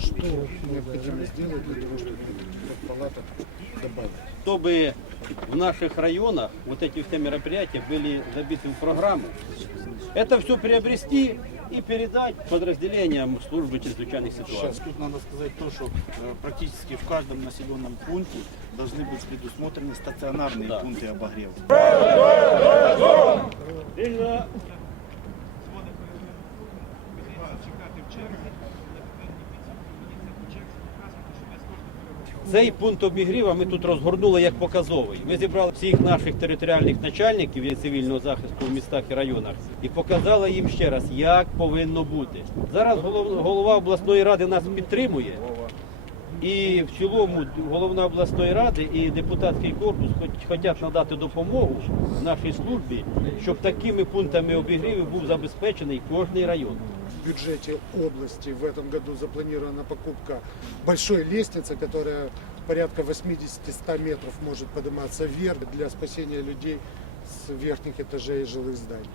Что необходимо сделать для того, чтобы палаток добавить? чтобы в наших районах вот эти все мероприятия были забиты в программу. Это все приобрести и передать подразделениям службы чрезвычайных ситуаций. Сейчас тут надо сказать то, что э, практически в каждом населенном пункте должны быть предусмотрены стационарные Да. пункты обогрева. Цей пункт обігріва ми тут розгорнули як показовий. Ми зібрали всіх наших територіальних начальників цивільного захисту в містах і районах і показали їм ще раз, як повинно бути. Зараз голова обласної ради нас підтримує. І в цілому головна обласної ради і депутатський корпус хоч, хочуть надати допомогу нашій службі, щоб такими пунктами обігріву був забезпечений кожний район. В бюджете области в этом году запланирована покупка большой лестницы, которая порядка 80-100 метров может подниматься вверх для спасения людей с верхних этажей жилых зданий.